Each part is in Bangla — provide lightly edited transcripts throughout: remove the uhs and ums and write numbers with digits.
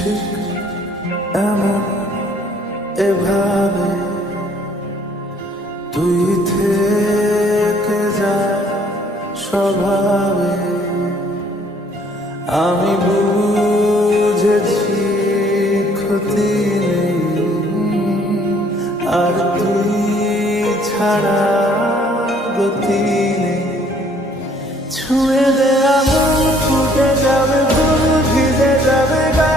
ঠিক এমন এভাবে তুই থেকে যা স্বভাবে। আমি বুঝেছি ক্ষতি নেই, আর তুই ছাড়া গতি নেই। ছুঁয়ে দে আগুন, ফুটে যাবে ফুল, ভিজে যাবে গা।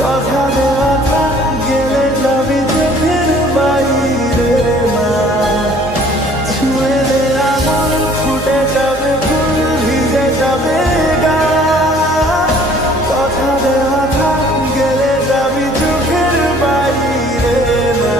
কথা দেওয়া থাক, গেলে যাবি চোখের বাইরে না। ছুঁয়ে দে আগুন, ফুটে যাবে ফুল, ভিজে যাবে গা। কথা দেওয়া থাক, গেলে যাবি চোখের বাইরে না।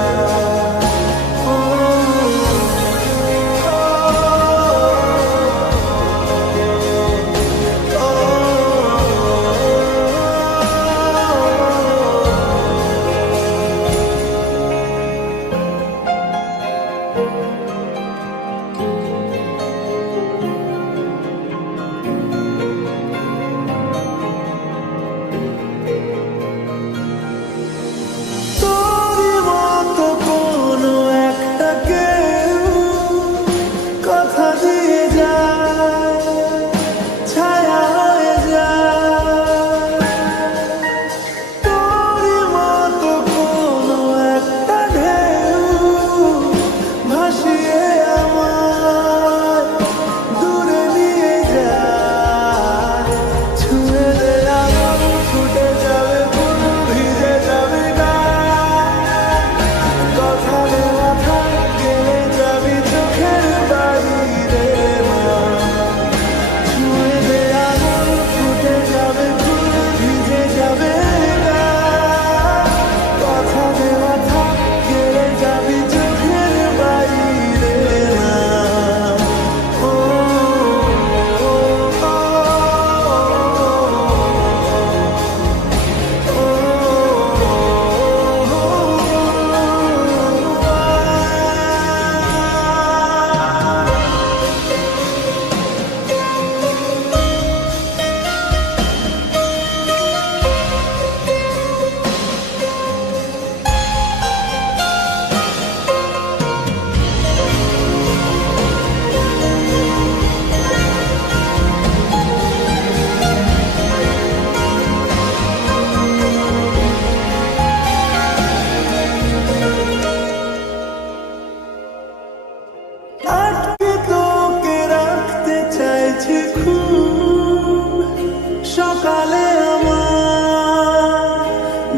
সকালে আমার,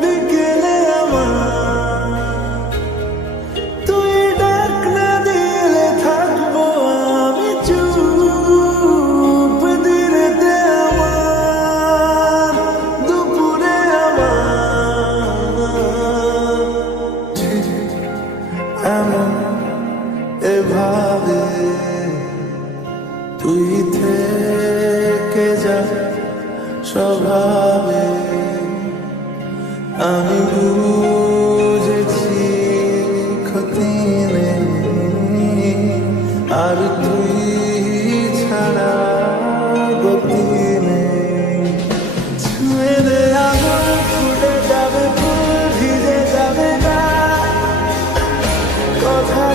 বিকেলে আমার, তুই ডাক না দিলে থাকবো আমি চুপ। দিনেতে আমার, দুপুরে আমার, ঠিক এমন এভাবে তুই থেকে যা স্বভাবে। আমি বুঝেছি ক্ষতি নেই, আর তুই ছাড়া গতি নেই। ছুঁয়ে দে আগুন, ফুটে যাবে ফুল, ভিজে যাবে গা। কথা